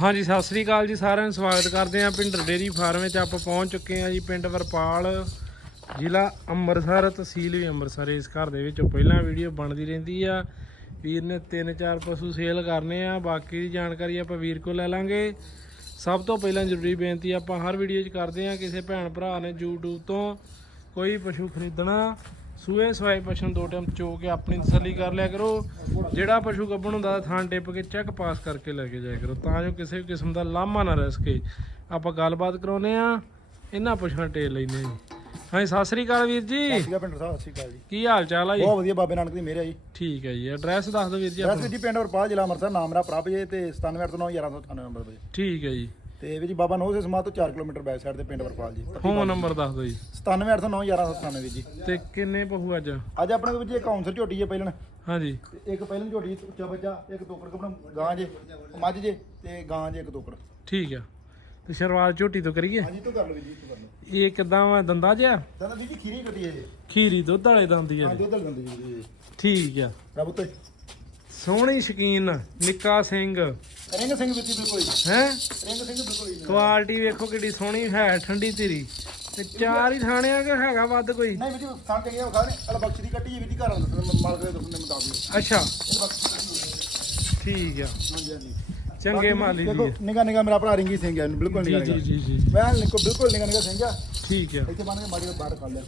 ਹਾਂਜੀ, ਸਤਿ ਸ੍ਰੀ ਅਕਾਲ ਜੀ ਸਾਰਿਆਂ ਨੂੰ। ਸਵਾਗਤ ਕਰਦੇ ਹਾਂ ਪਿੰਡ ਡੇਰੀ ਫਾਰਮ ਵਿੱਚ। ਆਪਾਂ ਪਹੁੰਚ ਚੁੱਕੇ ਹਾਂ ਜੀ ਪਿੰਡ ਵਰਪਾਲ, ਜ਼ਿਲ੍ਹਾ ਅੰਮ੍ਰਿਤਸਰ, ਤਹਿਸੀਲ ਵੀ ਅੰਮ੍ਰਿਤਸਰ। ਇਸ ਘਰ ਦੇ ਵਿੱਚੋਂ ਪਹਿਲਾਂ ਵੀਡੀਓ ਬਣਦੀ ਰਹਿੰਦੀ ਆ ਵੀਰ ਨੇ ਤਿੰਨ ਚਾਰ ਪਸ਼ੂ ਸੇਲ ਕਰਨੇ ਆ। ਬਾਕੀ ਦੀ ਜਾਣਕਾਰੀ ਆਪਾਂ ਵੀਰ ਕੋਲ ਲੈ ਲਾਂਗੇ। ਸਭ ਤੋਂ ਪਹਿਲਾਂ ਜ਼ਰੂਰੀ ਬੇਨਤੀ, ਆਪਾਂ ਹਰ ਵੀਡੀਓ 'ਚ ਕਰਦੇ ਆ ਕਿਸੇ ਭੈਣ ਭਰਾ ਨੇ YouTube ਤੋਂ ਕੋਈ ਪਸ਼ੂ ਖਰੀਦਣਾ ਸੂਏ ਸਵਾਏ ਪਸ਼ੂ ਦੋ ਟਾਈਮ ਚੋ ਕੇ ਆਪਣੀ ਤਸੱਲੀ ਕਰ ਲਿਆ ਕਰੋ। ਜਿਹੜਾ ਪਸ਼ੂ ਗੱਭਣ ਹੁੰਦਾ ਥਾਂ ਟਿੱਪ ਕੇ ਚੈੱਕ ਪਾਸ ਕਰਕੇ ਲੈ ਕੇ ਜਾਇਆ ਕਰੋ। ਤਾਂ ਜੋ ਕਿਸੇ ਵੀ ਕਿਸਮ ਦਾ ਲਾਮਾ ਨਾ ਰਹਿ ਸਕੇ ਆਪਾਂ ਗੱਲਬਾਤ ਕਰਾਉਨੇ ਆ ਇਹਨਾਂ ਪਸ਼ੂਆਂ ਟੇਲ ਲੈਨੇ ਜੀ। ਹਾਂਜੀ ਸਤਿ ਸ੍ਰੀ ਅਕਾਲ ਵੀਰ ਜੀ। ਸੀਗਾ ਪਿੰਡ ਸਾਹਿਬ ਸਤਿ ਸ਼੍ਰੀ ਅਕਾਲ ਜੀ। ਕੀ ਹਾਲ ਚਾਲ ਆ ਜੀ? ਬਹੁਤ ਵਧੀਆ ਬਾਬੇ ਨਾਨਕ ਦੀ ਮਿਹਰ ਹੈ ਜੀ। ਠੀਕ ਹੈ ਜੀ। ਐਡਰੈਸ ਦੱਸ ਦਿਓ ਵੀਰ ਜੀ ਰਸ ਆਪਣਾ। ਜੀ ਪਿੰਡ ਵਰਪਾਲ ਜ਼ਿਲ੍ਹਾ ਅੰਮ੍ਰਿਤਸਰ ਨਾਮ ਮੇਰਾ ਪ੍ਰਭ ਜੀ ਤੇ 97 1198 ਨੰਬਰ ਤੇ। ਠੀਕ ਹੈ ਜੀ। ਤੇ ਵੀ ਜੀ ਬਾਬਾ ਨੋਹ ਸੇ ਸਮਾਧ ਤੋਂ 4 ਕਿਲੋਮੀਟਰ ਬੈਕ ਸਾਈਡ ਤੇ ਪਿੰਡ ਵਰਪਾਲ ਜੀ। ਫੋਨ ਨੰਬਰ ਦੱਸ ਦਿਓ ਜੀ। 97 1198 ਵੀ ਜੀ। ਤੇ ਕਿੰਨੇ ਪਸ਼ੂ ਅੱਜ? ਅੱਜ ਆਪਣੇ ਕੋਲ ਜੀ ਇੱਕ ਆਉਂਸਰ ਝੋਟੀ ਹੈ ਪਹਿਲਣ। ਹਾਂਜੀ। ਤੇ ਇੱਕ ਪਹਿਲਣ ਝੋਟੀ ਉੱਚਾ ਬੱਚਾ ਇੱਕ ਤੋਕੜ ਕਪੜਾ ਗਾਂ ਜੇ ਮੱਝ ਜੇ ਤੇ ਗਾਂ ਜੇ ਇੱਕ ਤੋਕੜ। ਠੀਕ ਆ। ਤੇ ਸ਼ੁਰੂਆਤ ਝੋਟੀ ਤੋਂ ਕਰੀਏ? ਹਾਂਜੀ ਤੂੰ ਕਰ ਲਓ ਜੀ ਤੂੰ ਕਰ ਲਓ। ਇਹ ਕਿਦਾਂ ਵਾ ਦੰਦਾ ਜਿਆ ਦਾਦਾ ਜੀ ਖੀਰੀ ਕੱਟੀ ਹੈ ਜੀ। ਖੀਰੀ ਦੁੱਧ ਵਾਲੇ ਦੰਦੀ ਆ ਹਾਂ ਦੁੱਧ ਲਗੰਦੀ ਜੀ। ਠੀਕ ਆ। ਰੱਬ ਤੇ ਸੋਹਣੀ ਸ਼ਕੀਨ ਨਿੱਕਾ ਸਿੰਘ। ਰਿੰਗ ਸਿੰਘ ਵਿੱਚ ਬਿਲਕੁਲ ਹੈ? ਰਿੰਗ ਸਿੰਘ ਬਿਲਕੁਲ ਜੀ ਕੁਆਲਿਟੀ ਵੇਖੋ ਕਿੱਡੀ ਸੋਹਣੀ ਹੈ ਠੰਡੀ ਧੀਰੀ। ਤੇ ਚਾਰ ਹੀ ਥਾਣਿਆ ਕਿ ਹੈਗਾ ਵੱਧ ਕੋਈ? ਨਹੀਂ ਵੀ ਜੀ ਸਾਂ ਚੰਗੇ ਉਹ ਖਾਣੇ ਅਲ ਬਖਸ਼ ਦੀ ਕੱਟੀ ਹੈ ਵੀ ਜੀ ਘਰ ਅੰਦਰ ਮਾਲਕ ਦੇ ਦੱਸਣ ਦੇ ਮੁਤਾਬਿਕ। ਅੱਛਾ। ਇਹ ਬਖਸ਼ ਦੀ ਕੱਟੀ ਹੈ। ਠੀਕ ਆ। ਹਾਂਜੀ ਹਾਂਜੀ। ਚੰਗੇ ਮਾਲੀ ਦੇਖੋ ਜੀ। ਨਿਗਾ ਨਿਗਾ ਮੇਰਾ ਭਰਾ ਰਿੰਗੀ ਸਿੰਘ ਹੈ ਬਿਲਕੁਲ ਜੀ ਨਿਗਾ ਜੀ ਜੀ ਜੀ। ਮੈਂ ਨਿਕੋ ਬਿਲਕੁਲ ਨਿਗਾ ਨਿਗਾ ਸਿੰਘ ਆ। ਠੀਕ ਆ। ਇੱਥੇ ਬਣ ਕੇ ਮਾੜੀ ਬਾਹਰ ਕਰ ਲਿਆ।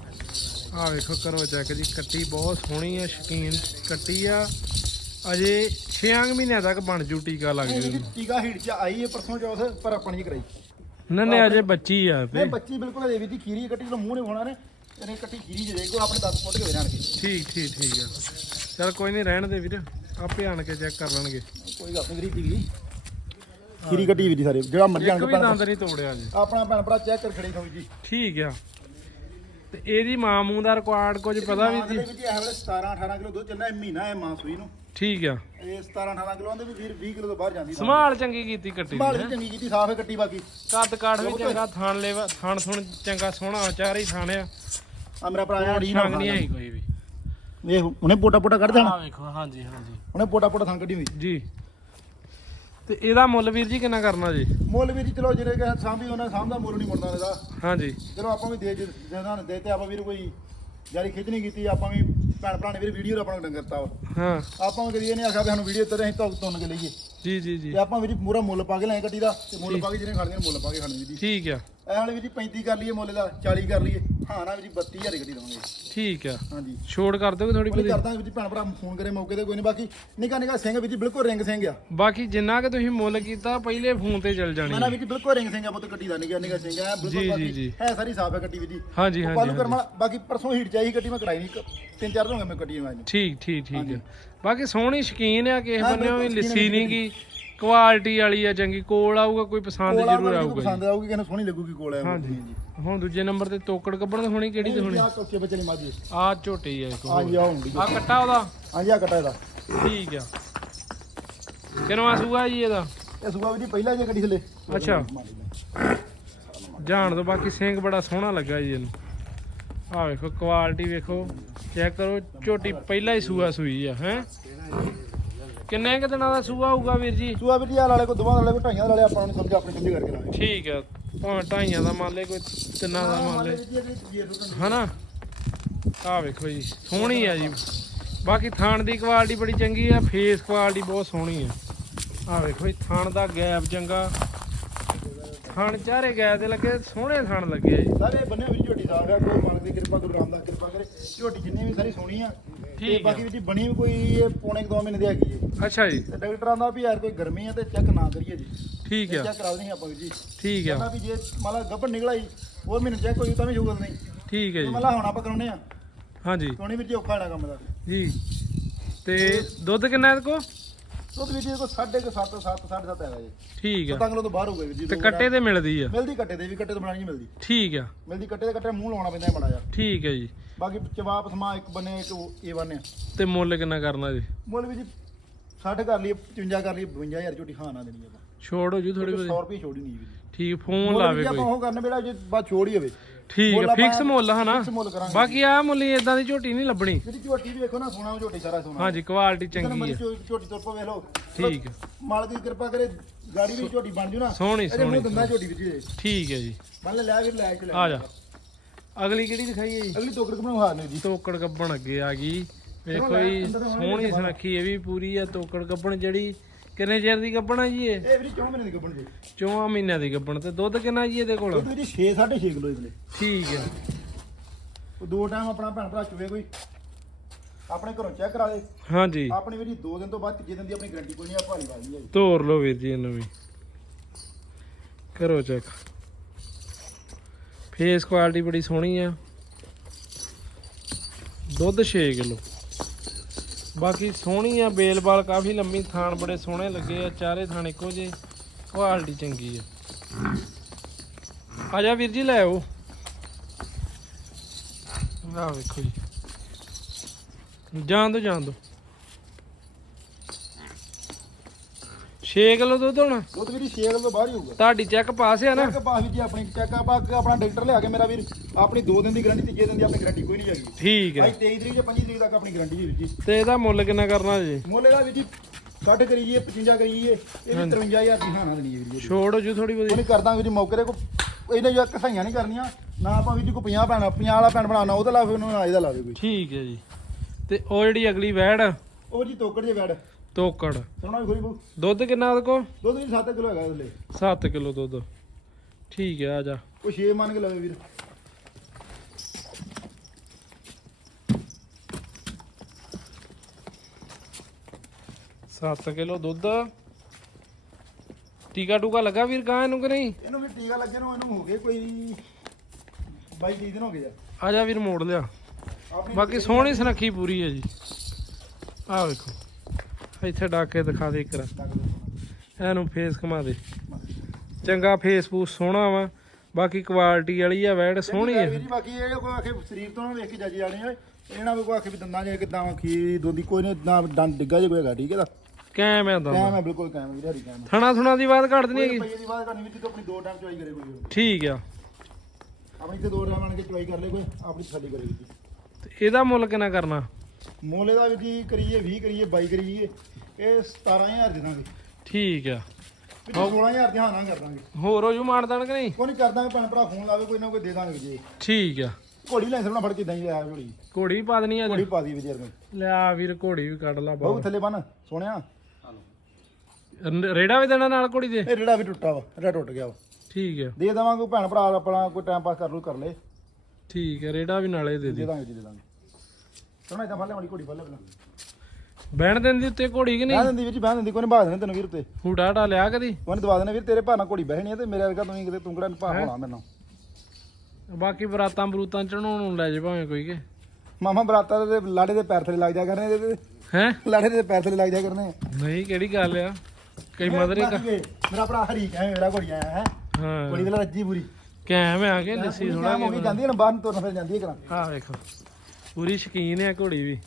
ਆ ਵੇਖੋ ਕਰੋ ਚੈੱਕ ਜੀ ਕੱਟੀ ਬਹੁਤ ਸੋਹਣੀ ਆ ਸ਼ਕੀਨ ਕੱਟੀ ਆ। ਅਜੇ 6 ਮਹੀਨਿਆਂ ਤੱਕ ਬਣ ਜੂ ਟੀਕਾ ਲੱਗ ਜੂ। ਟੀਕਾ ਹੀਟ ਚ ਆਈ ਹੈ ਪਰਸੋਂ ਚੌਥ ਪਰ ਆਪਾਂ ਨਹੀਂ ਕਰਾਈ। ਨੰਨੇ ਅਜੇ ਬੱਚੀ ਆ ਨਹੀਂ ਤੇ ਬੱਚੀ ਬਿਲਕੁਲ ਅਜੇ ਵੀ ਦੀ ਖੀਰੀ ਕੱਟੀ ਤੋਂ ਮੂੰਹ ਨੇ ਹੋਣਾ ਨੇ ਇਹਨੇ ਕੱਟੀ ਖੀਰੀ ਜੇ ਕੋ ਆਪਣੇ ਦੱਤ ਫੁੱਟ ਕੇ ਵੇਰਾਣ ਕੇ ਠੀਕ ਠੀਕ ਠੀਕ ਆ। ਚਲ ਕੋਈ ਨਹੀਂ ਰਹਿਣ ਦੇ ਵੀਰ ਆਪੇ ਆਣ ਕੇ ਚੈੱਕ ਕਰ ਲੈਣਗੇ। ਕੋਈ ਗੱਲ ਨਹੀਂ ਗਰੀਬ ਦੀ ਖੀਰੀ ਕੱਟੀ ਵੀ ਦੀ ਸਾਰੇ ਜਿਹੜਾ ਮਰਜ਼ੀ ਆਣ ਇੱਕ ਕੇ ਵੀ ਭੈਣ- ਦੰਦ ਨਹੀਂ ਤੋੜਿਆ ਜੀ ਆਪਣਾ ਭੈਣ ਭਰਾ ਚੈੱਕ ਕਰ ਖੜੀ ਹੋਈ ਜੀ। ਠੀਕ ਆ। ਤੇ ਇਹਦੀ ਮਾਂ ਮੂੰਹ ਦਾ ਰਿਕਾਰਡ ਕੁਝ ਪਤਾ ਵੀ ਜੀ ਦੇ ਵਿੱਚ ਇਹ ਵੇਲੇ 17 18 ਕਿਲੋ ਦੁੱਧ ਇਹ ਮਹੀਨਾ ਹੈ ਮਾਂ ਸੂਈ ਨੂੰ। ਠੀਕ ਆ। ਇਹ 17 18 ਕਿਲੋ ਆਂਦੇ ਵੀ ਵੀਰ 20 ਕਿਲੋ ਤੋਂ ਬਾਹਰ ਜਾਂਦੀ ਸੰਭਾਲ ਚੰਗੀ ਕੀਤੀ ਕੱਟੀ ਦੀ ਸੰਭਾਲ। ਵੀ ਚੰਗੀ ਕੀਤੀ ਸਾਫ਼ ਹੈ ਕੱਟੀ ਬਾਕੀ। ਕੱਦ ਕਾਠ ਵੀ ਚੰਗਾ ਥਣ ਲੈਵਾ ਥਣ ਥੁਣ ਚੰਗਾ ਸੋਹਣਾ ਚਾਰੇ ਹੀ ਥਾਣਿਆ ਆ। ਮੇਰਾ ਭਰਾ ਛੰਗ ਨਹੀਂ ਆਈ ਕੋਈ ਵੀ। ਵੇਖ ਉਹਨੇ ਪੋਟਾ ਪੋਟਾ ਕੱਢ ਦੇਣਾ। ਆ ਵੇਖੋ ਹਾਂਜੀ ਹਾਂਜੀ। ਉਹਨੇ ਪੋਟਾ ਪੋਟਾ ਥਾਂ ਕੱਢੀ ਹੋਈ। ਜੀ। ਤੇ ਇਹਦਾ ਮੁੱਲ ਵੀਰ ਜੀ ਕਿੰਨਾ ਕਰਨਾ ਜੀ? ਮੁੱਲ ਵੀ ਜੀ ਚਲੋ ਜਿਹੜੇ ਕਿ ਸਾਂਭੀ ਉਹਨਾਂ ਸਾਂਭਦਾ ਮੁੱਲ ਨਹੀਂ ਮੁੜਦਾ ਇਹਦਾ। ਹਾਂਜੀ। ਚਲੋ ਆਪਾਂ ਵੀ ਦੇ ਜਿਹਨਾਂ ਨੇ ਦੇ ਤੇ ਆਪਾਂ ਵੀਰ ਕੋਈ ਜਾਰੀ ਖਿੱਚ ਨਹੀਂ ਕੀਤੀ ਆਪਾਂ ਵੀ ਭੈਣ ਭਰਾ ਨੇ ਵੀਰ ਵੀਡੀਓ ਆਪਾਂ ਨੂੰ ਡੰਗਰਤਾ ਵਾ। ਹਾਂ। ਆਪਾਂ ਇਹ ਨਹੀਂ ਆਖਿਆ ਵੀ ਸਾਨੂੰ ਵੀਡੀਓ ਤੇ ਅਸੀਂ ਧੁੱਕ ਤੁੰਨ ਕੇ ਲਈਏ। ਜੀ ਜੀ ਜੀ। ਤੇ ਆਪਾਂ ਵੀ ਜੀ ਪੂਰਾ ਮੁੱਲ ਪਾ ਕੇ ਲੈ ਕੱਟੀ ਦਾ ਤੇ ਮੁੱਲ ਪਾ ਕੇ ਜਿਹਨੇ ਖਾਣੀਆਂ ਮੁੱਲ ਪਾ ਕੇ ਖਾਣੀ ਜੀ। ਠੀਕ ਆ। ਐ ਵਾਲੇ ਵੀ ਜੀ 35 ਕਰ ਲਈਏ ਮੁੱਲ ਦਾ 40 ਕਰ ਲਈਏ। ਹਾਂ ਨਾ ਵੀ ਜੀ 32000 ਦੀ ਗੱਡੀ ਦਵਾਂਗੇ। ਠੀਕ ਆ। ਹਾਂਜੀ। ਛੋੜ ਕਰ ਦੋਗੇ ਥੋੜੀ ਕੋਈ ਕਰਦਾ ਵੀ ਜੀ ਭੈਣ ਭਰਾ ਫੋਨ ਕਰੇ ਮੌਕੇ ਤੇ ਕੋਈ ਨਹੀਂ ਬਾਕੀ ਨਿਕਾ ਨਿਕਾ ਸਿੰਘ ਵੀ ਜੀ ਬਿਲਕੁਲ ਰਿੰਗ ਸਿੰਘ ਆ। ਬਾਕੀ ਜਿੰਨਾ ਕਿ ਤੁਸੀਂ ਮੁੱਲ ਕੀਤਾ ਪਹਿਲੇ ਫੋਨ ਤੇ ਚੱਲ ਜਾਣੀ ਨਾ ਵੀ ਜੀ ਬਿਲਕੁਲ ਰਿੰਗ ਸਿੰਘ ਆ ਪੁੱਤ ਕੱਟੀ ਦਾ ਨਿਕਾ ਨਿਕਾ ਸਿੰਘ ਆ ਬਿਲਕੁਲ ਬਾਕੀ। ਹੈ ਸਾਰੀ ਸਾਫ਼ ਹੈ ਕੱਟੀ ਵੀ ਜੀ। ਹਾਂਜੀ ਹਾਂਜੀ ਪਾਲੂ। ਕਰਮਾ ਬਾਕੀ ਪਰਸੋਂ ਹੀਟ ਚਾਹੀ ਕੱਟੀ ਮੈਂ ਕਰਾਈ ਨਹੀਂ ਤਿੰਨ ਚਾਰ ਦਿਨ ਹੋ ਗਏ ਮੈਂ ਕੱਟੀ ਮੈਂ ਠੀਕ ਠੀਕ ਠੀਕ ਬਾਕੀ ਸੋਹਣੀ ਸ਼ਕੀਨ ਆ ਕਿਸੇ ਹਾਂ, ਬੰਨਿਓ ਵੀ ਲਿੱਸੀ ਸ਼ੌਕੀਨ ਨਹੀਂ ਗੀ ਕੁਆਲਿਟੀ ਵਾਲੀ ਆ ਚੰਗੀ ਕੋਲ ਆਊਗਾ ਕੋਈ ਪਸੰਦ ਜ਼ਰੂਰ ਆਊਗਾ ਪਸੰਦ ਆਊਗੀ ਕਿਹਨੂੰ ਸੋਹਣੀ ਲੱਗੂਗੀ ਕੋਲ ਆ ਹਾਂਜੀ ਹੁਣ ਦੂਜੇ ਨੰਬਰ ਤੇ ਤੋਕੜ ਕੱਢਣ ਦੀ ਹੋਣੀ ਕਿਹੜੀ ਤੇ ਹੋਣੀ? ਆ ਕੋਚੇ ਬੱਚੇ ਦੀ ਮਾਜੀ ਆ ਝੋਟੀ ਆ ਇੱਕ ਹਾਂਜੀ ਆ ਹੁੰਦੀ ਆ ਕੱਟਾ ਉਹਦਾ? ਹਾਂਜੀ ਆ ਕਟਾ ਇਹਦਾ। ਠੀਕ ਆ। ਕਿਨਵਾ ਸੂਆ ਜੀ ਇਹਦਾ? ਇਹ ਸੁਬਾ ਵੀ ਜੀ ਪਹਿਲਾਂ ਜੇ ਕੱਢੀ ਥਲੇ। ਅੱਛਾ। ਜਾਣ ਦੋ ਬਾਕੀ ਸਿੰਘ ਬੜਾ ਸੋਹਣਾ ਲੱਗਾ ਜੀ ਇਹਨੂੰ। ਆ ਵੇਖੋ ਕੁਆਲਿਟੀ ਵੇਖੋ। ਚੈੱਕ ਕਰੋ ਝੋਟੀ ਪਹਿਲਾ ਹੀ ਸੂਆ ਸੂਈ ਆ ਹੈ? ਕਿੰਨੇ ਕੁ ਦਿਨਾਂ ਦਾ ਸੂਆ ਹੋਊਗਾ ਵੀਰ ਜੀ? ਸੁਬਾ ਵੀ ਜੀ ਵਾਲੇ ਕੋ ਦੋਵਾਂ ਵਾਲੇ ਕੋ ਢਾਈਆਂ ਵਾਲੇ ਆਪਾਂ ਨੂੰ ਸਮਝ ਆਪਣੀ ਸਮਝ ਕਰਕੇ ਲਾਵੇ ਠੀਕ ਆ। ਭਾਵੇਂ ਢਾਈਆਂ ਦਾ ਮੰਨ ਲੈ ਕੋਈ ਤਿੰਨਾਂ ਦਾ ਮੰਨ ਲੈ ਹਨਾ? ਆ ਵੇਖੋ ਜੀ ਸੋਹਣੀ ਆ ਜੀ। ਬਾਕੀ ਥਾਣ ਦੀ ਕੁਆਲਿਟੀ ਬੜੀ ਚੰਗੀ ਆ ਫੇਸ ਕੁਆਲਿਟੀ ਬਹੁਤ ਸੋਹਣੀ ਆ। ਆ ਵੇਖੋ ਜੀ ਥਾਣ ਦਾ ਗੈਪ ਚੰਗਾ। ਥਾਣ ਚਾਰੇ ਗੈਪ ਦੇ ਲੱਗੇ ਸੋਹਣੇ ਥਾਣ ਲੱਗੇ। ਸਾਰੇ ਬੰਨੇ ਵੀ ਝੋਟੀ ਸਾਹਿਬ ਆ ਕੋਈ ਮਾਲਕ ਦੀ ਕਿਰਪਾ ਗੁਰੂ ਰਾਮਦਾਸ ਕਿਰਪਾ ਕਰੇ। ਝੋਟੀ ਜਿੰਨੀ ਵੀ ਸਾਰੀ ਸੋਹਣੀ ਆ ਤੇ। ਬਾਕੀ ਵੀ ਜੀ ਬਣੀ ਵੀ ਕੋਈ ਇਹ ਪੌਣੇ 2 ਮਹੀਨੇ ਦੀ ਹੈਗੀ ਹੈ ਅੱਛਾ ਜੀ। ਤੇ ਡਾਕਟਰਾਂ ਦਾ ਵੀ ਯਾਰ ਕੋਈ ਗਰਮੀ ਆ ਤੇ ਚੈੱਕ ਨਾ ਕਰੀਏ ਜੀ। ਠੀਕ ਆ। ਚੈੱਕ ਕਰਾ ਦੇਣੀ ਆਪਾਂ ਜੀ। ਠੀਕ ਆ। ਕਹਿੰਦਾ ਵੀ ਜੇ ਮਾਲਾ ਗੱਭਣ ਨਿਕਲ ਆਈ ਉਹ ਮਹੀਨੇ ਚੈੱਕ ਹੋਈ ਤਾਂ ਵੀ ਸ਼ੂਗਰ ਨਹੀਂ। ਠੀਕ ਹੈ ਜੀ। ਮਾਲਾ ਹੁਣ ਆਪਾਂ ਕਰਾਉਨੇ ਆ। ਹਾਂਜੀ। ਕੋਣੀ ਵੀ ਜੀ ਔਖਾ ਹੋਣਾ ਕੰਮ ਦਾ। ਜੀ। ਤੇ ਦੁੱਧ ਕਿੰਨਾ ਇਹਦੇ ਕੋ ਦੁੱਧ ਵੀ ਜੀ ਕੋ 7.5 7 7 7.5 ਹੈਗਾ ਜੀ। ਠੀਕ ਆ। ਪਤੰਗ ਲੋ ਤੋਂ ਬਾਹਰ ਹੋ ਗਏ ਜੀ ਤੇ ਕੱਟੇ ਤੇ ਮਿਲਦੀ ਆ। ਮਿਲਦੀ ਕੱਟੇ ਦੇ ਵੀ ਕੱਟੇ ਤੋਂ ਬਣਾਣੀ ਨਹੀਂ ਮਿਲਦੀ। ਠੀਕ ਆ। ਮਿਲਦੀ ਕੱਟੇ ਦੇ ਕੱਟੇ ਮੂੰਹ ਲਾਉਣਾ ਪੈਂਦਾ ਮਾੜਾ ਜਿਹਾ। ਠੀਕ ਹੈ ਜੀ। ਬਾਕੀ ਜਵਾਬ ਸਮਾ ਇੱਕ ਬੰਨੇ ਇੱਕ ਇਹ ਬੰਨੇ ਤੇ ਮੁੱਲ ਕਿੰਨਾ ਕਰਨਾ ਜੀ? ਮੁੱਲ ਵੀ ਜੀ 60 ਕਰ ਲਈ 55 ਕਰ ਲਈ 52000 ਝੋਟੀ ਹਾਂ ਨਾ ਦੇਣੀ ਆਪਾਂ। ਛੋੜ ਹੋ ਜੂ ਥੋੜੀ 100 ਬਹੁਤੀ। ਰੁਪਏ ਛੋੜੀ ਨਹੀਂ ਵੀਰ ਠੀਕ ਫੋਨ ਮੁੱਲ ਲਾਵੇ ਆਪਾਂ ਕੋਈ। ਉਹ ਕਰਨੇ ਬੇੜਾ ਜੇ ਬਾਅਦ ਛੋੜ ਹੀ ਹੋਵੇ। ਠੀਕ ਮੁੱਲ ਹੈ ਫਿਕਸ ਆਪਾਂ ਮੁੱਲ ਹਨਾ? ਮੁੱਲ ਬਾਕੀ ਆ ਮੁੱਲੀ ਇਦਾਂ ਦੀ ਝੋਟੀ ਨਹੀਂ ਲੱਭਣੀ। ਜਿਹੜੀ ਝੋਟੀ ਵੀ ਵੇਖੋ ਨਾ ਸੋਨਾ ਝੋਟੀ ਸਾਰਾ ਸੋਨਾ ਹਾਂਜੀ ਕੁਆਲਿਟੀ ਚੰਗੀ ਹੈ। ਝੋਟੀ ਤੁਰ ਪਵੇ ਲੋ ਠੀਕ ਹੈ। ਮਾਲਕ ਦੀ ਕਿਰਪਾ ਕਰੇ ਗਾੜੀ ਵੀ ਝੋਟੀ ਬਣ ਜੂ ਨਾ। ਸੋਹਣੀ ਸੋਹਣੀ ਦੰਦਾ ਝੋਟੀ ਵਿੱਚ। ਜੇ ਠੀਕ ਹੈ ਜੀ। ਮੰਨ ਲੈ ਵੀਰ ਲੈ ਕੇ ਲੈ। ਆ ਜਾ। ਅਗਲੀ ਕਿਹੜੀ ਦਿਖਾਈਏ ਜੀ? ਅਗਲੀ ਟੋਕਰ ਕਮਣ ਹਾਰ ਨੇ ਜੀ। ਤੋਕੜ ਗੱਬਣ ਅੱਗੇ ਆ ਗਈ। ਵੇਖੋ ਜੀ ਸੋਹਣੀ ਸੁਨੱਖੀ ਇਹ ਵੀ ਪੂਰੀ ਆ ਤੋਕੜ ਗੱਬਣ ਜਿਹੜੀ ਕਿੰਨੇ ਚਿਰ ਦੀ ਗੱਬਣ ਆ ਜੀ ਇਹ? ਇਹ ਵੀਰ 4 ਮਹੀਨੇ ਦੀ ਗੱਬਣ ਜੀ। ਚੌਵਾਂ ਮਹੀਨਿਆਂ ਦੀ ਗੱਬਣ ਤੇ ਦੁੱਧ ਕਿੰਨਾ ਜੀ ਇਹਦੇ ਕੋਲ? ਦੁੱਧ ਜੀ 6 6.5 ਕਿਲੋ ਇਹਦੇ ਠੀਕ ਹੈ ਉਹ ਦੋ ਟਾਈਮ ਆਪਣਾ ਭੈਣ ਭਰਾ ਚੁਵੇ ਕੋਈ। ਆਪਣੇ ਘਰੋਂ ਚੈੱਕ ਕਰਾ ਦੇ ਹਾਂਜੀ। ਆਪਣੀ ਵੀਰੀ 2 ਦਿਨ ਤੋਂ ਬਾਅਦ ਤੀਜੇ ਦਿਨ ਦੀ ਆਪਣੀ ਗਾਰੰਟੀ ਕੋਈ ਨਹੀਂ ਆ ਭਾਰੀ ਵਾਲੀ ਹੈ ਤੋਰ ਲਓ ਵੀਰ ਜੀ ਇਹਨੂੰ ਵੀ। ਕਰੋ ਚੈੱਕ ਫੇਸ ਕੁਆਲਿਟੀ ਬੜੀ ਸੋਹਣੀ ਆ। ਦੁੱਧ 6 ਕਿਲੋ। ਬਾਕੀ ਸੋਹਣੀ ਆ, ਬੇਲਬਾਲ ਕਾਫੀ ਲੰਮੀ ਥਾਨ ਬੜੇ ਸੋਹਣੇ ਲੱਗੇ ਆ, ਚਾਰੇ ਥਾਣ ਇੱਕੋ ਜੇ ਕੁਆਲਿਟੀ ਚੰਗੀ ਆ। ਆ ਜਾ ਵੀਰ ਜੀ, ਲੈ ਆਓ। ਆ ਵੇਖੋ ਜੀ। ਜਾਣ ਦੋ ਜਾਣ ਦੋ। 6 ਕਿਲੋ ਦੁੱਧ ਹੋਣਾ। ਦੁੱਧ ਵੀਰੀ 6 ਕਿਲੋ ਤੋਂ ਬਾਹਰ ਹੀ ਹੋਊਗਾ। ਤੁਹਾਡੀ ਚੈੱਕ ਪਾਸ ਆ ਨਾ। ਚੈੱਕ ਪਾਸ ਵੀ ਜੀ ਆਪਣੀ ਚੈੱਕ ਆ ਬਾਕ ਆਪਣਾ ਡਾਕਟਰ ਲਿਆ ਕੇ ਮੇਰਾ ਵੀਰ ਆਪਣੀ 2 ਦਿਨ ਦੀ ਗਾਰੰਟੀ ਤੀਜੇ ਦਿਨ ਦੀ ਆਪਣੀ ਗਾਰੰਟੀ ਕੋਈ ਨਹੀਂ ਹੈਗੀ। ਠੀਕ ਹੈ ਭਾਈ 23 ਤਰੀਕ ਜਾਂ 25 ਤਰੀਕ ਤੱਕ ਆਪਣੀ ਗਾਰੰਟੀ ਹੈ ਜੀ। ਤੇ ਇਹਦਾ ਮੁੱਲ ਕਿੰਨਾ ਕਰਨਾ ਜੀ? ਮੁੱਲ ਇਹਦਾ ਵੀਰ ਜੀ 60 ਕਰੀਏ 55 ਕਰੀਏ ਇਹ ਵੀ 53000 ਦੀ ਹਾਨਾ ਦੇਣੀ ਹੈ ਵੀਰ ਜੀ। ਛੋੜ ਜੂ ਥੋੜੀ ਬਹੁਤੀ। ਨਹੀਂ ਕਰਦਾ ਵੀਰ ਮੌਕੇ ਤੇ ਕੋ ਇਹਨੇ ਜੋ ਕਸਾਈਆਂ ਨਹੀਂ ਕਰਨੀਆਂ ਨਾ ਆਪਾਂ ਵੀਰ ਜੀ ਕੋ 50 ਭੈਣ 50 ਵਾਲਾ ਭੈਣ ਬਣਾਉਣਾ ਉਹਦਾ ਲਾਵੇ ਉਹਨੂੰ ਨਾ ਇਹਦਾ ਲਾਵੇ ਕੋਈ। ਠੀਕ ਹੈ ਜੀ। ਤੇ ਉਹ ਜਿਹੜੀ ਅਗਲੀ ਵੈੜ ਉਹ ਜੀ ਤੋਕੜ ਜੇ ਵੈੜ। ਤੋਕੜ। ਸੁਣਾ ਵੀ ਖੋਰੀ ਬੂ ਦੁੱਧ ਕਿੰਨਾ ਉਹਦੇ ਕੋ ਦੁੱਧ ਵੀ 7 ਕਿਲੋ ਹੈਗਾ ਉਹਦੇ 7 ਕਿਲੋ ਦੁੱਧ। ਠੀਕ ਹੈ ਆ ਜਾ। ਉਹ 6 ਮੰਨ ਕੇ ਲਵੇ ਵੀਰ। 7 ਕਿਲੋ ਦੁੱਧ। ਟੀਕਾ ਟੂਕਾ ਲੱਗਾ ਵੀਰ ਗਾਂ ਇਹਨੂੰ ਕਿ ਨਹੀਂ? ਇਹਨੂੰ ਵੀ ਟੀਕਾ ਲੱਗੇ ਨੂੰ ਇਹਨੂੰ ਹੋ ਗਏ ਕੋਈ 22 30 ਦਿਨ ਹੋ ਗਏ ਆ। ਆ ਜਾ ਵੀਰ ਮੋੜ ਲਿਆ। ਆਪਣੀ ਬਾਕੀ ਸੋਹਣੀ ਸੁਨੱਖੀ ਪੂਰੀ ਹੈ ਜੀ। ਆਹ ਵੇਖੋ। ਇੱਥੇ ਡਾਕ ਕੇ ਦਿਖਾ ਦੇ ਇੱਕ ਰ ਇਹਨੂੰ ਫੇਸ ਘੁਮਾ ਦੇ। ਚੰਗਾ ਫੇਸਬੁੱਕ ਸੋਹਣਾ ਵਾ। ਬਾਕੀ ਕੁਆਲਿਟੀ ਵਾਲੀ ਆ ਵੈੜ ਸੋਹਣੀ ਵੀਰ ਹੈ ਜੀ ਬਾਕੀ ਇਹ ਕੋਈ ਆਖੇ ਸਰੀਰ ਤੋਂ ਨਾ ਵੇਖ ਕੇ ਜੱਜ ਜਾਣੇ ਓਏ ਇਹਨਾਂ ਵੀ ਕੋਈ ਆਖੇ ਵੀ ਦੰਦਾਂ ਜੇ ਕਿਦਾਂ ਖੀ ਦੋਂਦੀ ਕੋਈ ਨੇ ਨਾ ਡੰਡ ਡਿੱਗਾ ਜੇ ਕੋਈ ਹੈਗਾ ਠੀਕ ਹੈ ਦਾ ਕੈਮ ਹੈ ਦਾ ਕਾਇਮ ਹੈ ਬਿਲਕੁਲ ਕਾਇਮ ਵੀਰ ਹਰੀ ਥਣਾ ਥੁਣਾ ਦੀ ਬਾਤ ਕੱਢ ਹੈਗੀ? ਦੀ ਬਾਤ ਕਰਨੀ ਜੀ ਤੋਂ ਆਪਣੀ ਦੋ ਟਾਈਮ ਚੁਆਈ ਕਰੇ ਕੋਈ। ਵੀਰ। ਠੀਕ ਆ। ਆਪਣੀ ਤੇ ਦੋ ਟਾਈਮ ਆਣ ਕੇ ਚੁਆਈ ਕਰ ਲੈ ਕੋਈ ਆਪਣੀ ਤਸੱਲੀ ਕਰੇ। ਵੀਰ ਜੀ ਤੇ ਇਹਦਾ ਮੁੱਲ ਕਿੰਨਾ ਕਰਨਾ? ਮੋਲੇ ਦਾ ਵੀ ਜੀ ਕਰੀਏ 20 ਕਰੀਏ 22 ਕਰੀਏ ਇਹ 17000 ਦੇ ਦਾਂਗੇ। ਠੀਕ ਆ। ਵੀ 16000 ਦੀ ਹਾਂ ਨਾ ਕਰ ਦਾਂਗੇ। ਹੋਰ ਹੋ ਜੂ ਮਾਨਦਾਨ ਕਿ ਨਹੀਂ? ਕੋਈ ਨਹੀਂ ਕਰ ਦਾਂਗੇ ਭੈਣ ਭਰਾ ਫੋਨ ਲਾਵੇ ਕੋਈ ਨਾ ਕੋਈ ਦੇ ਦਾਂਗੇ ਜੀ ਠੀਕ ਆ। ਘੋੜੀ ਲੈ ਸਭਨਾ ਫੜ ਕੇ ਦਈ ਆ ਘੋੜੀ। ਘੋੜੀ ਵੀ ਪਾ ਦੇਣੀ ਅੱਜ? ਘੋੜੀ ਪਾ ਦੀ ਵਿਜੇਰ ਨੂੰ ਲਿਆ ਵੀਰ ਘੋੜੀ ਵੀ ਕੱਢ ਲਾ ਬਹੁਤ ਬਾਹਰ ਥੱਲੇ ਬੰਨ ਸੋਹਣਿਆ। ਰ- ਰੇੜਾ ਵੀ ਦੇਣਾ ਨਾਲ ਘੋੜੀ ਦੇ? ਇਹ ਰੇੜਾ ਵੀ ਟੁੱਟਾ ਵਾ ਰੇੜਾ ਟੁੱਟ ਗਿਆ ਵਾ। ਠੀਕ ਆ। ਦੇ ਦੇਵਾਂਗੇ ਭੈਣ ਭਰਾ ਆਪਣਾ ਕੋਈ ਟਾਈਮ ਪਾਸ ਕਰ ਲੂ ਕਰ ਲੈ। ਠੀਕ ਆ ਰੇੜਾ ਵੀ ਨਾਲੇ ਦੇ ਦੇ। ਦੇ ਦਾਂਗੇ ਜੀ ਦੇ ਦਾਂਗੇ। ਸੋਹਣਾ ਇਦਾਂ ਫੜ ਲੈ ਮਾੜੀ ਘੋੜੀ ਫੜ ਲੈ ਪਹਿਲਾਂ ਬਹਿਣ ਦਿੰਦੀ ਉੱਤੇ ਘੋੜੀ ਕਿ ਬਹਿ ਨਹੀਂ? ਦਿੰਦੀ ਵੀਰ ਜੀ ਬਹਿ ਦਿੰਦੀ ਕੋਈ ਨਹੀਂ ਬਾਹ ਦੇਣਾ ਤੈਨੂੰ ਵੀਰ ਤੇ ਹੂਟਾ ਢਾ ਲਿਆ ਕਦੀ? ਉਹਨੇ ਦਵਾ ਦੇਣਾ ਵੀਰ ਤੇਰੇ ਨਾਲ ਘੋੜੀ ਬਹਿਣੀ ਆ ਤੇ ਮੇਰੇ ਵਰਗਾ ਤੂੰ ਹੀ ਕਿਤੇ ਤੂੰ ਕਿਹੜਾ ਭਾਅ ਹੋਣਾ ਮੈਨੂੰ। ਬਾਕੀ ਬਰਾਤਾਂ ਬਰੂਤਾਂ ਚੜਾਉਣ ਨੂੰ ਲੈ ਜੇ ਭਾਵੇਂ ਕੋਈ ਕੇ। ਮਾਮਾ ਬਰਾਤਾ ਦੇ ਲਾੜੇ ਦੇ ਪੈਰ ਥੱਲੇ ਲੱਗ ਜਾ ਕਰਨੇ ਇਹਦੇ ਤੇ। ਹੈ? ਲਾੜੇ ਦੇ ਪੈਰ ਥੱਲੇ ਲੱਗ ਜਾ ਕਰਨੇ। ਨਹੀਂ ਕਿਹੜੀ ਗੱਲ ਆ? ਕਈ ਮਦਰੇ ਵੇ, ਮੇਰਾ ਭਰਾ ਹਰੀ ਕਹੇ ਮੇਰਾ ਘੋੜੀ ਆਇਆ ਹੈ? ਹਾਂ। ਘੋੜੀ ਵਾਲਾ ਰੱਜੀ ਪੂਰੀ। ਕੈਮ ਆ ਕੇ ਲੱਸੀ ਥੋੜਾ ਹੋ ਗਈ ਜਾਂਦੀ ਹੈ ਨਾ ਬਾਹਰ ਨੂੰ ਤੁਰਨ ਫਿਰ ਜਾਂਦੀ ਹੈ ਕਰਾਂ ਆ ਵੇਖੋ। ਪੂਰੀ ਸ਼ਕੀਨ ਆ ਘੋੜੀ ਵੀ।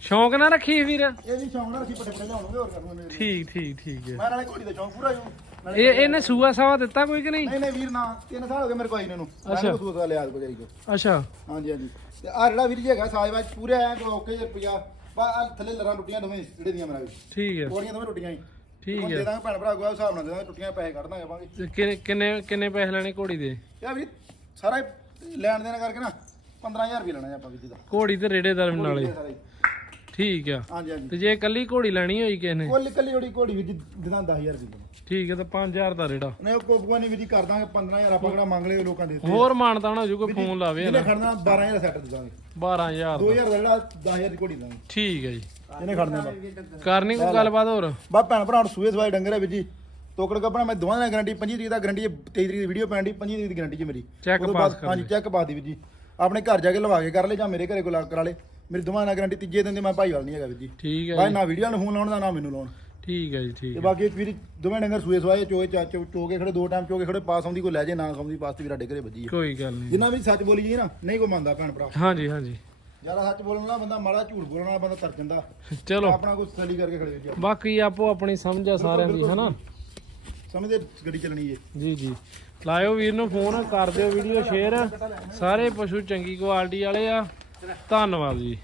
ਸ਼ੌਂਕ ਨਾ ਰੱਖੀ ਵੀਰ? ਇਹ ਵੀ ਸ਼ੌਂਕ ਨਾਲ ਅਸੀਂ ਪਟੇ ਪਟੇ ਲਿਆਉਣਗੇ ਹੋਰ ਕਰਨਾ ਮੇਰੇ ਠੀਕ ਠੀਕ ਠੀਕ ਹੈ। ਮੈਂ ਨਾਲੇ ਘੋੜੀ ਦਾ ਸ਼ੌਂਕ ਪੂਰਾ ਜੂ। ਨਾਲੇ ਇਹ ਇਹਨੇ ਸੂਆ ਸਾਵਾ ਦਿੱਤਾ ਕੋਈ ਕਿ ਨਹੀਂ? ਨਹੀਂ ਨਹੀਂ ਵੀਰ ਨਾ ਤਿੰਨ ਸਾਲ ਹੋ ਗਏ ਮੇਰੇ ਕੋਲ ਆਈ ਨੂੰ ਅੱਛਾ। ਅੱਛਾ ਦੂਸਰਾ ਲਿਆ ਕੋਈ ਕੋ ਅੱਛਾ। ਹਾਂਜੀ ਹਾਂਜੀ। ਤੇ ਆ ਜਿਹੜਾ ਵੀਰ ਜੀ ਹੈਗਾ ਸਾਜਵਾਜ ਪੂਰੇ ਆਇਆ ਕੋ ਓਕੇ ਜੇ ਪਿਆ ਬਾ ਆਹ ਥੱਲੇ ਲਰਾਂ ਟੁੱਟੀਆਂ ਦੋਵੇਂ ਜਿਹੜੇ ਦੀਆਂ ਮੇਰਾ ਵੀ। ਠੀਕ ਹੈ। ਕੋੜੀਆਂ ਦੋਵੇਂ ਟੁੱਟੀਆਂ ਹੀ। ਠੀਕ ਹੁਣ ਹੈ। ਦੇ ਦਾਂਗੇ ਭੈਣ ਭਰਾ ਕੋਈ ਹਿਸਾਬ ਨਾਲ ਦੇ ਦਾਂਗੇ ਟੁੱਟੀਆਂ ਪੈਸੇ ਕੱਢ ਦਾਂਗੇ ਤੇ ਕਿੰਨੇ ਕਿੰਨੇ ਕਿੰਨੇ ਪੈਸੇ ਲੈਣੇ ਘੋੜੀ ਦੇ? ਯਾ ਵੀਰ ਸਾਰਾ ਹੀ ਲੈਣ ਦੇਣ ਕਰਕੇ ਨਾ 15000 ਰੁਪਏ ਲੈਣਾ ਜੀ ਆਪਾਂ ਵੀਰ ਦਾ। ਘੋੜੀ ਤੇ ਰੇੜੇ ਦਰ ਨਾਲੇ ਸਾਰਾ। ਠੀਕ ਆ। ਹਾਂਜੀ ਹਾਂਜੀ। ਤੇ ਜੇ ਇਕੱਲੀ ਘੋੜੀ ਲੈਣੀ ਹੋਈ ਕਿਸੇ ਨੇ? ਕੁੱਲ ਕੱਲੀ ਜੋੜੀ ਘੋੜੀ ਵੀਰ ਜੀ ਦਿਨਾਂ 10000 ਰੁਪਏ ਠੀਕ ਹੈ ਤਾਂ 5000 ਦਾ ਰੇੜਾ। ਨਹੀਂ ਉਹ ਕੋਪੂਆ ਨਹੀਂ ਵੀਰ ਜੀ ਕਰ ਦਾਂਗੇ 15000 ਆਪਾਂ ਕਿਹੜਾ ਮੰਗ ਲਏ ਲੋਕਾਂ ਦੇ ਹੋਰ ਮਾਨਤਾਨ ਹੋ ਜੂ ਕੋਈ ਫੋਨ ਲਾਵੇ ਇਹਨੇ ਨਾ ਖੜਨਾ 12000 ਸੈੱਟ ਦੇ ਦਾਂਗੇ। 12000 ਦਾ 2000 ਦਾ ਜਿਹੜਾ 10000 ਦੀ ਘੋੜੀ ਦਾਂਗੇ ਠੀਕ ਹੈ ਜੀ। ਇਹਨੇ ਖੜਨਾ ਕਰਨੀ ਕੋਈ ਗੱਲਬਾਤ ਹੋਰ? ਬਾ ਭੈਣ ਭਰਾ ਨੂੰ ਸੂਏ ਸਵਾਏ ਡੰਗਰ ਹੈ ਵੀਰ ਜੀ। ਤੋਕੜ ਮੈਂ ਦੋਵਾਂ ਦੀ ਗਾਰੰਟੀ 25 ਤਰੀਕ ਦਾ ਗਾਰੰਟੀ 23 ਤਰੀਕ ਦੀ ਵੀਡੀਓ ਪੈਣ ਦੀ 25 ਤਰੀਕ ਦੀ ਗਾਰੰਟੀ ਜੀ ਮੇਰੀ। Check ਉਹਦੇ pass ਹਾਂਜੀ ਚੈੱਕ ਪਾਸ ਦੀ ਵੀਰ ਜੀ। ਆਪਣੇ ਘਰ ਜਾ ਕੇ ਲਵਾ ਕੇ ਕਰ ਲੈ ਜਾਂ ਮੇਰੇ ਘਰੇ ਕੋਲ ਕਰਾ ਲੈ। ਮੇਰੀ ਦੋਵਾਂ ਨਾਲ ਗਾਰੰਟੀ ਤੀਜੇ ਦਿਨ ਦੀ ਮੈਂ ਭਾਈਵਾਲ ਨਹੀਂ ਹੈਗਾ ਵੀਰ ਜੀ। ਠੀਕ ਹੈ ਭਾਈ ਨਾ ਵੀਡੀਓ ਨੂੰ ਫੋਨ ਲਾਉਣ ਦਾ ਨਾ ਮੈਨੂੰ ਲਾਉਣ। ਠੀਕ ਹੈ ਜੀ ਠੀਕ ਤੇ ਹੈ। ਬਾਕੀ ਵੀਰ ਦੋਵੇਂ ਡੰਗਰ ਸੂਏ ਸਵਾਏ ਚੋਏ ਚਾਚੋ ਚੋਕੇ ਖੜੇ ਦੋ ਟਾਈਮ ਚੋਕੇ ਖੜੇ ਪਾਸ ਆਉਂਦੀ ਕੋਈ ਲੈ ਜੇ ਨਾ ਆਉਂਦੀ ਪਾਸ ਤੇ ਵੀਰਾ ਡਿੱਗਰੇ ਵੱਜੀ ਹੈ ਕੋਈ ਗੱਲ ਨਹੀਂ। ਜਿੰਨਾ ਵੀ ਸੱਚ ਬੋਲੀ ਜੀ ਨਾ ਨਹੀਂ ਕੋਈ ਮੰਨਦਾ ਭੈਣ ਭਰਾ। ਹਾਂਜੀ ਹਾਂਜੀ। ਜ਼ਿਆਦਾ ਸੱਚ ਬੋਲਣ ਵਾਲਾ ਬੰਦਾ ਮਾੜਾ ਝੂਠ ਬੋਲਣ ਵਾਲਾ ਬੰਦਾ ਤਰ ਜਾਂਦਾ। ਚਲੋ। ਆਪਣਾ ਕੋਈ ਸੈਲੀ ਕਰਕੇ ਖੜੇ ਜੀ ਬਾਕੀ ਆਪੋ ਆਪਣੀ ਸਮਝ ਆ ਸਾਰਿਆਂ ਦੀ ਹਨਾ ਸਮਝਦੇ ਗੱਡੀ ਚੱਲਣੀ ਏ ਜੀ ਜੀ। ਲਾਇਓ ਵੀਰ ਨੂੰ ਫੋਨ, ਕਰ ਦਿਓ ਵੀਡੀਓ ਸ਼ੇਅਰ ਸਾਰੇ ਪਸ਼ੂ ਚੰਗੀ ਕੁਆਲਿਟੀ ਵਾਲੇ ਆ। ਧੰਨਵਾਦ ਜੀ।